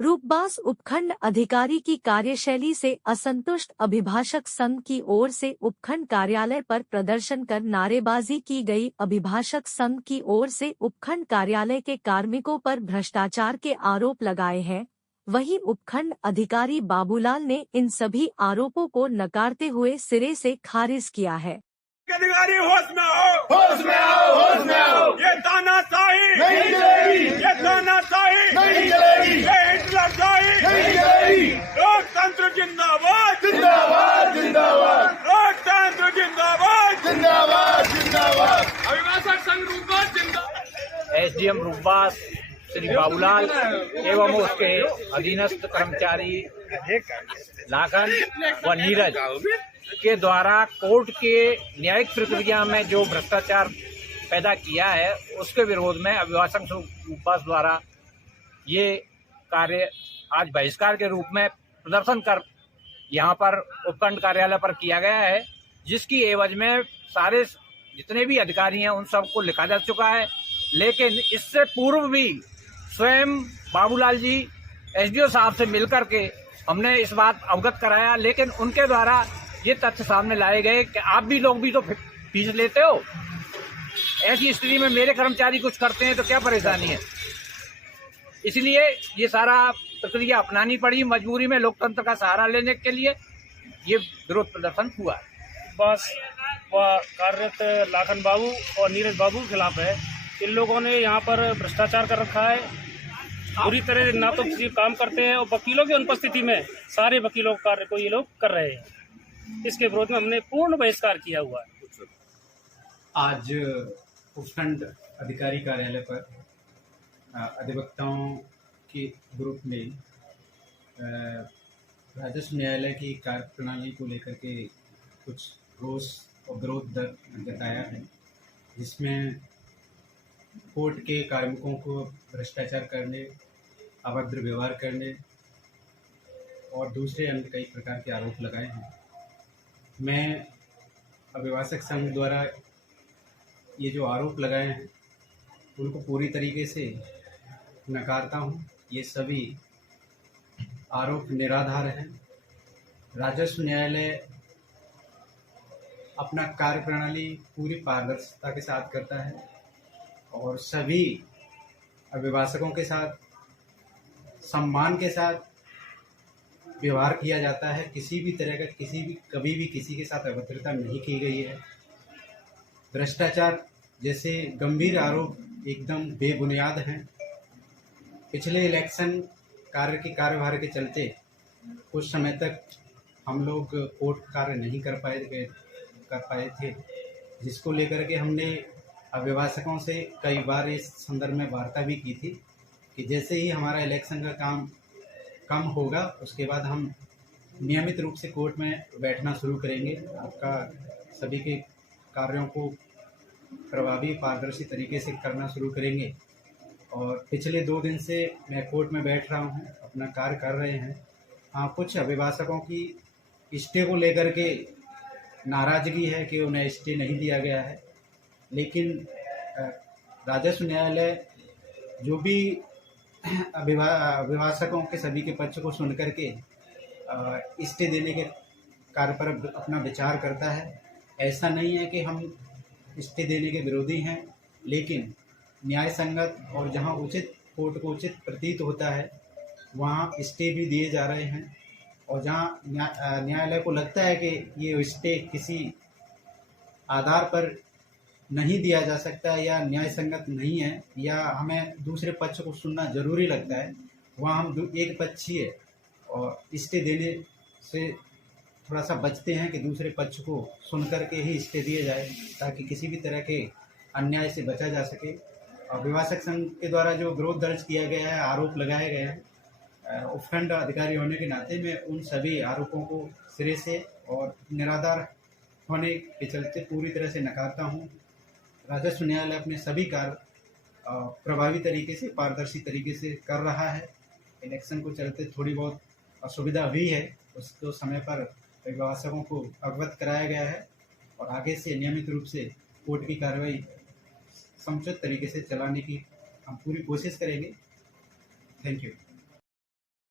रूपबास उपखंड अधिकारी की कार्यशैली से असंतुष्ट अभिभाषक संघ की ओर से उपखंड कार्यालय पर प्रदर्शन कर नारेबाजी की गई। अभिभाषक संघ की ओर से उपखंड कार्यालय के कार्मिकों पर भ्रष्टाचार के आरोप लगाए हैं। वहीं उपखंड अधिकारी बाबूलाल ने इन सभी आरोपों को नकारते हुए सिरे से खारिज किया है। अधिकारी होश में आओ, होश में आओ, होश में आओ। ये तानाशाही नहीं चलेगी, ये तानाशाही नहीं चलेगी, ये हिटलरशाही नहीं चलेगी। लोकतंत्र जिंदाबाद, जिंदाबाद, जिंदाबाद। लोकतंत्र जिंदाबाद, जिंदाबाद, जिंदाबाद। अभिभाषक संघ रूपबास जिंदाबाद। एसडीएम रूपबास श्री बाबूलाल एवं उसके अधीनस्थ कर्मचारी लाखन व नीरज के द्वारा कोर्ट के न्यायिक प्रक्रिया में जो भ्रष्टाचार पैदा किया है उसके विरोध में अभिभाषक रूपबास द्वारा ये कार्य आज बहिष्कार के रूप में प्रदर्शन कर यहाँ पर उपखंड कार्यालय पर किया गया है, जिसकी एवज में सारे जितने भी अधिकारी हैं उन सबको लिखा जा चुका है। लेकिन इससे पूर्व भी स्वयं बाबूलाल जी एसडीओ साहब से मिलकर के हमने इस बात अवगत कराया, लेकिन उनके द्वारा ये तथ्य सामने लाए गए कि आप भी लोग भी तो फीस लेते हो। ऐसी स्थिति में मेरे कर्मचारी कुछ करते हैं तो क्या परेशानी है। इसलिए ये सारा प्रक्रिया अपनानी पड़ी, मजबूरी में लोकतंत्र का सहारा लेने के लिए ये विरोध प्रदर्शन हुआ। बस व कार्यरत लाखन बाबू और नीरज बाबू के खिलाफ है। इन लोगों ने यहाँ पर भ्रष्टाचार कर रखा है, पूरी तरह ना तो किसी काम करते हैं और वकीलों की अनुपस्थिति में सारे वकीलों के कार्य को ये लोग कर रहे हैं। इसके विरोध में हमने पूर्ण बहिष्कार किया हुआ है। आज उपखंड अधिकारी कार्यालय पर अधिवक्ताओं के ग्रुप ने राजस्व न्यायालय की कार्यप्रणाली को लेकर के कुछ रोष और विरोध जताया है, जिसमें कोर्ट के कार्मिकों को भ्रष्टाचार करने, अभद्र व्यवहार करने और दूसरे अन्य कई प्रकार के आरोप लगाए हैं। मैं अभिभाषक संघ द्वारा ये जो आरोप लगाए हैं उनको पूरी तरीके से नकारता हूँ। ये सभी आरोप निराधार हैं। राजस्व न्यायालय अपना कार्यप्रणाली पूरी पारदर्शिता के साथ करता है और सभी अभिभाषकों के साथ सम्मान के साथ व्यवहार किया जाता है। किसी भी तरह का कभी भी किसी के साथ अभद्रता नहीं की गई है। भ्रष्टाचार जैसे गंभीर आरोप एकदम बेबुनियाद हैं। पिछले इलेक्शन कार्यभार के चलते कुछ समय तक हम लोग कोर्ट कार्य नहीं कर पाए थे, जिसको लेकर के हमने अभिभाषकों से कई बार इस संदर्भ में वार्ता भी की थी कि जैसे ही हमारा इलेक्शन का काम कम होगा उसके बाद हम नियमित रूप से कोर्ट में बैठना शुरू करेंगे। आपका सभी के कार्यों को प्रभावी पारदर्शी तरीके से करना शुरू करेंगे। और पिछले 2 दिन से मैं कोर्ट में बैठ रहा हूँ, अपना कार्य कर रहे हैं। हाँ, कुछ अभिभाषकों की स्टे को लेकर के नाराज़गी है कि उन्हें स्टे नहीं दिया गया है, लेकिन राजस्व न्यायालय जो भी अभिभाषकों के सभी के पक्ष को सुन करके स्टे देने के कार्य पर अपना विचार करता है। ऐसा नहीं है कि हम स्टे देने के विरोधी हैं, लेकिन न्याय संगत और जहां उचित कोर्ट को उचित प्रतीत होता है वहां स्टे भी दिए जा रहे हैं। और जहां न्यायालय को लगता है कि ये स्टे किसी आधार पर नहीं दिया जा सकता या न्याय संगत नहीं है या हमें दूसरे पक्ष को सुनना जरूरी लगता है, वहाँ हम एक पक्षीय और स्टे देने से थोड़ा सा बचते हैं कि दूसरे पक्ष को सुन कर के ही स्टे दिए जाए, ताकि किसी भी तरह के अन्याय से बचा जा सके। अभिभाषक संघ के द्वारा जो विरोध दर्ज किया गया है, आरोप लगाए गए हैं, उपखंड अधिकारी होने के नाते मैं उन सभी आरोपों को सिरे से और निराधार होने के चलते पूरी तरह से नकारता हूँ। राजस्व न्यायालय अपने सभी कार्य प्रभावी तरीके से, पारदर्शी तरीके से कर रहा है। इलेक्शन को चलते थोड़ी बहुत असुविधा हुई है, उसको समय पर अभिभाषकों को अवगत कराया गया है और आगे से नियमित रूप से कोर्ट की कार्रवाई समुचित तरीके से चलाने की हम पूरी कोशिश करेंगे। Thank you.